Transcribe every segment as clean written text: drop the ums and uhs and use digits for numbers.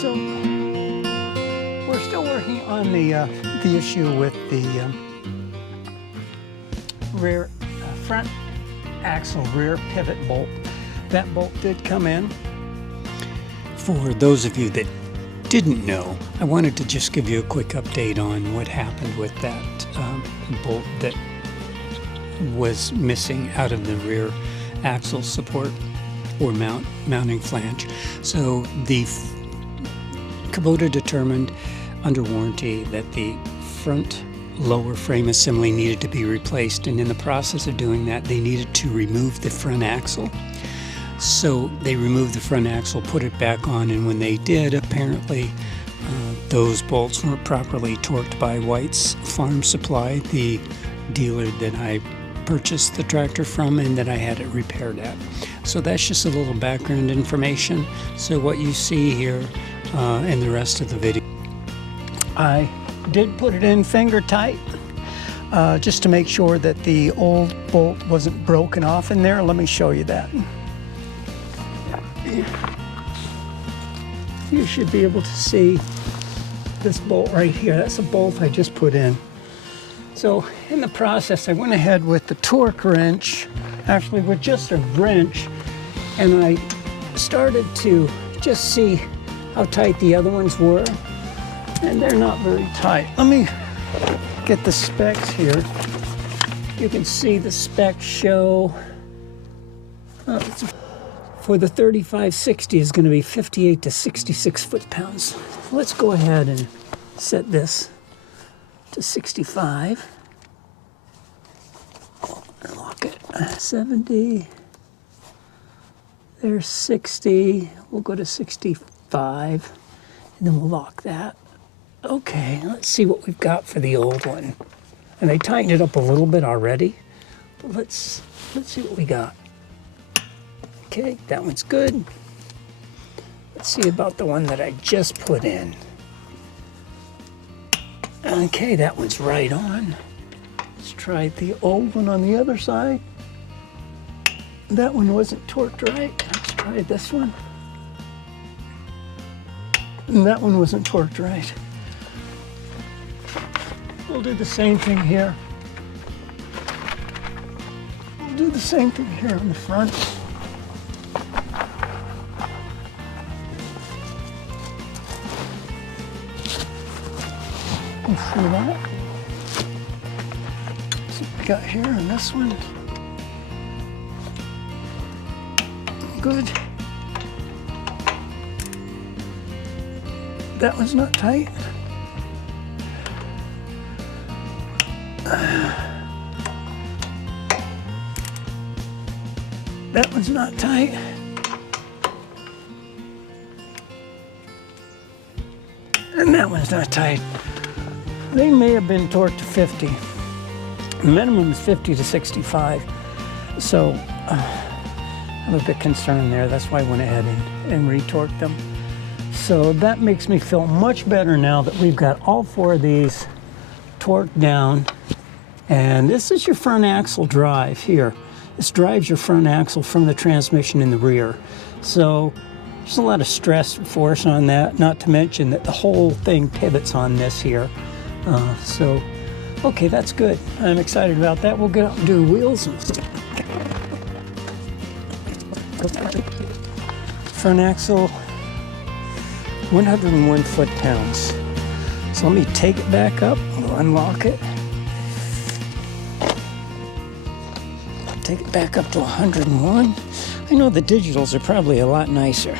So we're still working on the issue with the rear front axle rear pivot bolt. That bolt did come in. For those of you that didn't know, I wanted to just give you a quick update on what happened with that bolt that was missing out of the rear axle support or mounting flange. So the Kubota determined under warranty that the front lower frame assembly needed to be replaced, and in the process of doing that they needed to remove the front axle. So they removed the front axle, put it back on, and when they did, apparently those bolts weren't properly torqued by White's Farm Supply, the dealer that I purchased the tractor from and that I had it repaired at. So that's just a little background information. So what you see here in the rest of the video, I did put it in finger tight just to make sure that the old bolt wasn't broken off in there. Let me show you that. You should be able to see this bolt right here. That's a bolt I just put in. So in the process, I went ahead with the torque wrench, actually with just a wrench, and I started to just see how tight the other ones were, and they're not very tight. Let me get the specs here. You can see the specs show for the 3560 is going to be 58 to 66 foot-pounds. Let's go ahead and set this to 65. Lock it. 70. There's 60. We'll go to 65, and then we'll lock that. Okay, let's see what we've got for the old one. And I tightened it up a little bit already, but let's see what we got. Okay, that one's good. Let's see about the one that I just put in. Okay, that one's right on. Let's try the old one on the other side. That one wasn't torqued right. Let's try this one. And that one wasn't torqued right. We'll do the same thing here. We'll do the same thing here on the front. See that? See what we got here on this one. Good. That one's not tight. That one's not tight. And that one's not tight. They may have been torqued to 50. The minimum is 50 to 65. So I'm a bit concerned there. That's why I went ahead and retorqued them. So that makes me feel much better now that we've got all four of these torqued down. And this is your front axle drive here. This drives your front axle from the transmission in the rear. So there's a lot of stress and force on that, not to mention that the whole thing pivots on this here. So, okay, that's good. I'm excited about that. We'll get out and do wheels. Front axle, 101 foot-pounds. So let me take it back up. We'll unlock it. Take it back up to 101. I know the digitals are probably a lot nicer.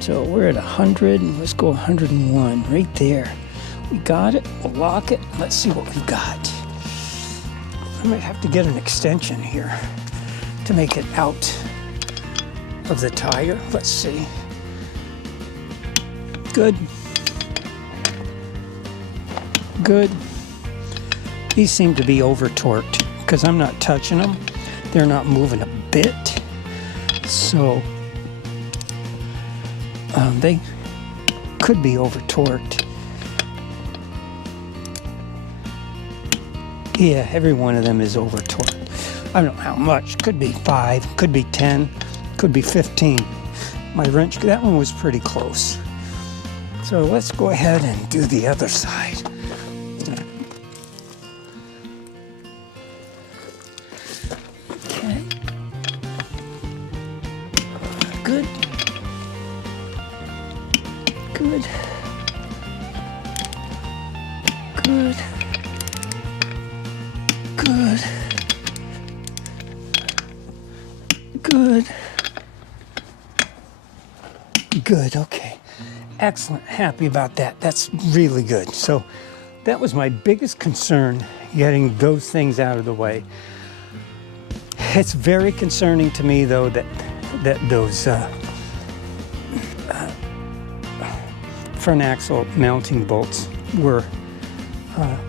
So we're at 100. Let's go 101 right there. We got it. We'll lock it. Let's see what we got. I might have to get an extension here to make it out of the tire. Let's see. Good. Good. These seem to be over torqued because I'm not touching them. They're not moving a bit. So they could be over torqued. Yeah, every one of them is over torqued. I don't know how much. Could be 5, could be 10, could be 15. My wrench, that one was pretty close. So let's go ahead and do the other side. Okay. Good. Good. Good. Good. Good. Good, okay. Excellent, happy about that. That's really good. So that was my biggest concern, getting those things out of the way. It's very concerning to me though that those front axle mounting bolts were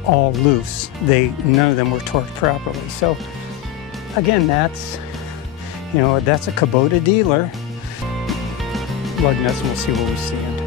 all loose. None of them were torqued properly. So again, that's a Kubota dealer. Lug nuts, and we'll see where we stand.